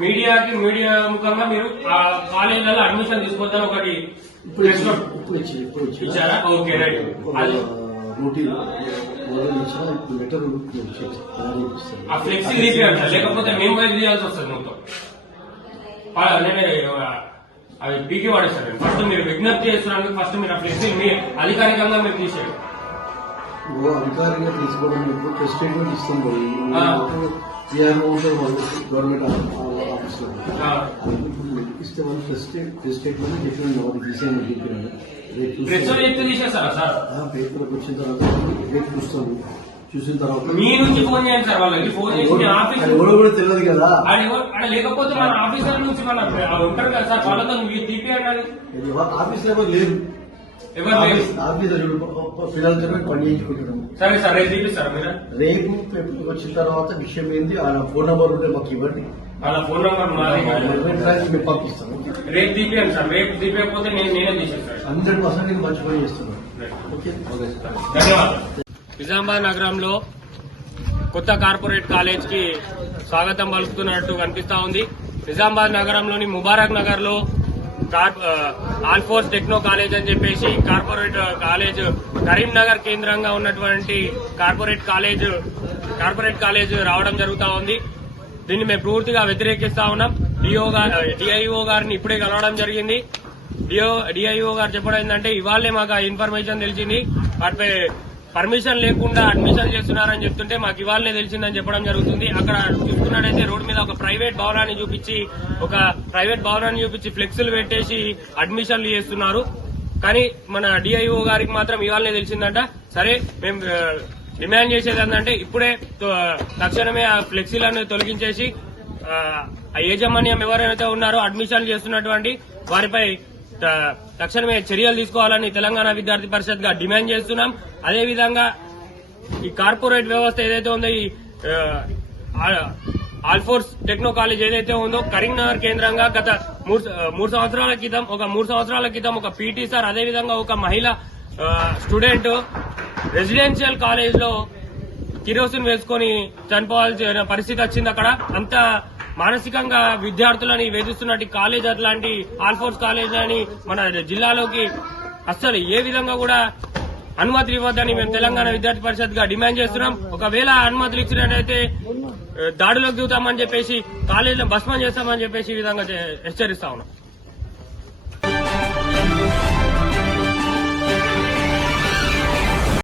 మీడియాకి మీడియా ముఖంగా మీరు ఆ కాలేజీలలో అడ్మిషన్ తీసుకోవద్దని ఒకటి ఇప్పుడు ఇప్పుడు ఇప్పుడు ఇచ్చి. ఇచ్చారా? Okay right. అది నోటీస్ ఇప్పుడు లెటర్ ఆ ఫ్లెక్సీ సార్ లేకపోతే మేము పోయి తీయాల్సి వస్తుంది మొత్తం. నేనే ఆ, అవి పీకి వాడేస్తారు ఫస్ట్ మీరు విజ్ఞప్తి చేస్తున్నందుకు ఫస్ట్ మీరు ఆ ఫ్లెక్సీ మీ అధికారికంగా మీరు తీసేయండి. ఓ అధికారిగా తీసుకోవడం ఇప్పుడు స్టేట్మెంట్ ఇస్తాం ఆ. పిఆర్ఓ ఉంటారు వాళ్ళు గవర్నమెంట్ ఆఫీస్లో ఇస్తే వాళ్ళు ప్రెస్ స్టేట్మెంట్ చెప్పిన వాళ్ళు తీసేయని చెప్పినాను పేపర్కి వచ్చిన తర్వాత రేపు చూస్తాను చూసిన తర్వాత మీ నుంచి ఫోన్ చేయండి సార్ వాళ్ళకి ఫోన్ చేసి ఆఫీస్ ఎవరో కూడా తెలియదు కదా లేకపోతే మన ఆఫీసర్ నుంచి మన ఉంటారు కదా సార్ వాళ్ళతో తీపియండి ఆఫీస్ పని చేయించుకుంటున్నాం సరే సార్ రేపు మీరు. వచ్చిన తర్వాత విషయం ఏంది? ఆ ఫోన్ నెంబర్ ఉంటే మాకు ఇవ్వండి. వాళ్ళ ఫోన్ నెంబర్ మాది పంపిస్తాము. రేపు తీపియండి సార్ రేపు తీపియకపోతే నేను నేనే తీసేస్తాను హండ్రెడ్ పర్సెంట్ నేను మంచి పని చేస్తున్నాను ధన్యవాదాలు. నిజామాబాద్ నగరంలో కొత్త కార్పొరేట్ కాలేజ్కి స్వాగతం పలుకుతున్నట్టు కనిపిస్తా ఉంది. నిజామాబాద్ నగరంలోని ముబారక్ నగర్లో ఆల్ఫోర్స్ టెక్నో కాలేజ్ అని చెప్పేసి కార్పొరేట్ కాలేజ్ కరీంనగర్ కేంద్రంగా ఉన్నటువంటి కార్పొరేట్ కాలేజ్ కార్పొరేట్ కాలేజ్ రావడం జరుగుతూ ఉంది. దీన్ని మేము పూర్తిగా వ్యతిరేకిస్తా ఉన్నాం. డిఓ గారు డిఐఓ గారిని ఇప్పుడే కలవడం జరిగింది. డిఓ డిఐఓ గారు చెప్పడం ఏంటంటే ఇవాళే మాకు ఆ ఇన్ఫర్మేషన్ తెలిసింది. వాటిపై పర్మిషన్ లేకుండా అడ్మిషన్ చేస్తున్నారని చెప్తుంటే మాకు ఇవాళనే తెలిసిందని చెప్పడం జరుగుతుంది. అక్కడ చూసుకున్నట్టయితే రోడ్డు మీద ఒక ప్రైవేట్ భవనాన్ని చూపించి ఒక ప్రైవేట్ భవనాన్ని చూపించి ఫ్లెక్సులు పెట్టేసి అడ్మిషన్లు చేస్తున్నారు. కానీ మన డిఐఓ గారికి మాత్రం ఇవాళనే తెలిసిందంట. సరే మేము డిమాండ్ చేసేది ఏంటంటే ఇప్పుడే తో- తక్షణమే ఆ ఫ్లెక్సీలను తొలగించేసి ఆ, యాజమాన్యం ఎవరైతే ఉన్నారో అడ్మిషన్లు చేస్తున్నటువంటి వారిపై తక్షణమే చర్యలు తీసుకోవాలని తెలంగాణ విద్యార్థి పరిషత్గా డిమాండ్ చేస్తున్నాం. అదేవిధంగా ఈ కార్పొరేట్ వ్యవస్థ ఏదైతే ఉందో ఈ ఆల్ఫోర్స్ టెక్నో కాలేజ్ ఏదైతే ఉందో కరీంనగర్ కేంద్రంగా గత మూడు మూడు సంవత్సరాల క్రితం ఒక మూడు సంవత్సరాల క్రితం ఒక పీటీ సార్ అదేవిధంగా ఒక మహిళ స్టూడెంట్ రెసిడెన్షియల్ కాలేజ్లో కిరోసిన్ వేసుకొని చనిపోవాల్సిన పరిస్థితి వచ్చింది అక్కడ. అంత మానసికంగా విద్యార్థులని వేధిస్తున్నట్టు కాలేజ్ అట్లాంటి ఆల్ఫోర్స్ కాలేజ్ అని మన జిల్లాలోకి అస్సలు ఏ విధంగా కూడా అనుమతులు ఇవ్వద్దని మేము తెలంగాణ విద్యార్థి పరిషత్గా డిమాండ్ చేస్తున్నాం. ఒకవేళ అనుమతులు ఇచ్చినట్టయితే దాడిలోకి దిగుతామని చెప్పేసి కాలేజీలో భస్మం చేస్తామని చెప్పేసి ఈ విధంగా హెచ్చరిస్తా ఉన్నాం.